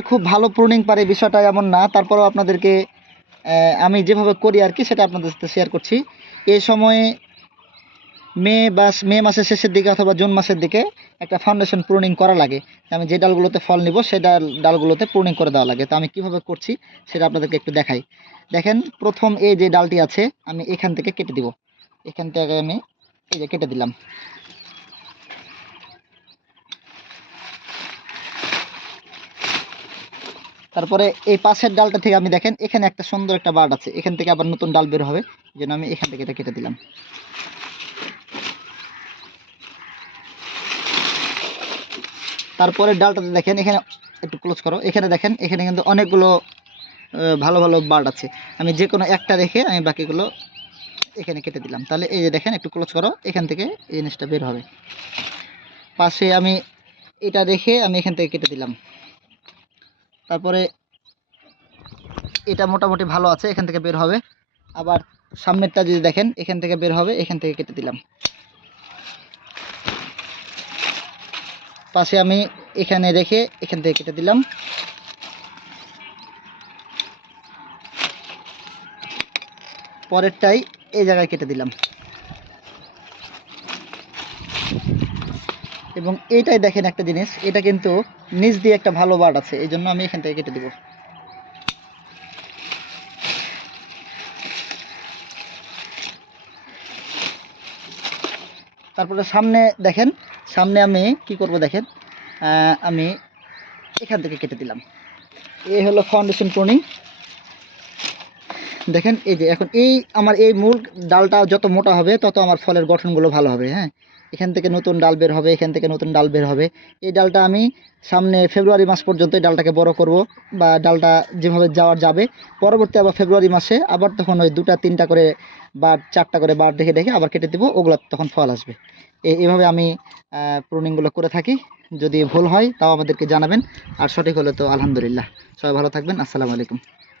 খুব ভালো প্রুনিং পারে বিষয়টা এমন না, তারপরেও আপনাদেরকে আমি যেভাবে করি আর কি সেটা আপনাদের সাথে শেয়ার করছি। এই সময়ে মে মাসের শেষের দিকে অথবা জুন মাসের দিকে একটা ফাউন্ডেশন প্রুনিং করা লাগে। আমি যে ডালগুলোতে ফল নিব সেই ডালগুলোতে প্রুনিং করে দেওয়া লাগে। তো আমি কিভাবে করছি সেটা আপনাদেরকে একটু দেখাই। দেখেন, প্রথম এই যে ডালটি আছে আমি এখান থেকে কেটে দিব। এখান থেকে আমি এই যে কেটে দিলাম। তারপরে এই পাশের ডালটা থেকে আমি দেখেন এখানে একটা সুন্দর একটা বার্ড আছে, এখান থেকে আবার নতুন ডাল বের হবে, এই জন্য আমি এখান থেকে এটা কেটে দিলাম। তারপরে ডালটাতে দেখেন এখানে একটু ক্লোজ করো, এখানে দেখেন এখানে কিন্তু অনেকগুলো ভালো ভালো বার্ড আছে। আমি যে কোনো একটা রেখে আমি বাকিগুলো এখানে কেটে দিলাম। তাহলে এই যে দেখেন একটু ক্লোজ করো, এখান থেকে এই জিনিসটা বের হবে। পাশে আমি এটা রেখে আমি এখান থেকে কেটে দিলাম। তারপরে এটা মোটামুটি ভালো আছে, এখান থেকে বের হবে। আবার সামনেরটা যদি দেখেন এখান থেকে বের হবে, এখান থেকে কেটে দিলাম। পাশে আমি এখানে রেখে এখান থেকে কেটে দিলাম। পরেরটাই এই জায়গায় কেটে দিলাম। এবং এইটাই দেখেন একটা জিনিস, এটা কিন্তু নিচ দিয়ে একটা ভালো বার্ড আছে, এই জন্য আমি এখান থেকে কেটে দিব। তারপরে সামনে দেখেন, সামনে আমি কি করব দেখেন, আমি এখান থেকে কেটে দিলাম। এই হলো ফাউন্ডেশন প্রুনিং। দেখেন এই যে এখন এই আমার এই মূল ডালটা যত মোটা হবে তত আমার ফলের গঠনগুলো ভালো হবে। হ্যাঁ, এখান থেকে নতুন ডাল বের হবে, এখান থেকে নতুন ডাল বের হবে। এই ডালটা আমি সামনে ফেব্রুয়ারি মাস পর্যন্ত এই ডালটাকে বড় করব, বা ডালটা যেভাবে যাবে পরবর্তী আবার ফেব্রুয়ারি মাসে আবার তখন ওই 2টা 3টা করে বা 4টা করে বার রেখে রেখে আবার কেটে দেবো, ওগুলো তখন ফল আসবে। এইভাবে আমি প্রুনিংগুলো করে থাকি। যদি ভুল হয় তাও আমাদেরকে জানাবেন, আর সঠিক হলে তো আলহামদুলিল্লাহ। সবাই ভালো থাকবেন। আসসালামু আলাইকুম।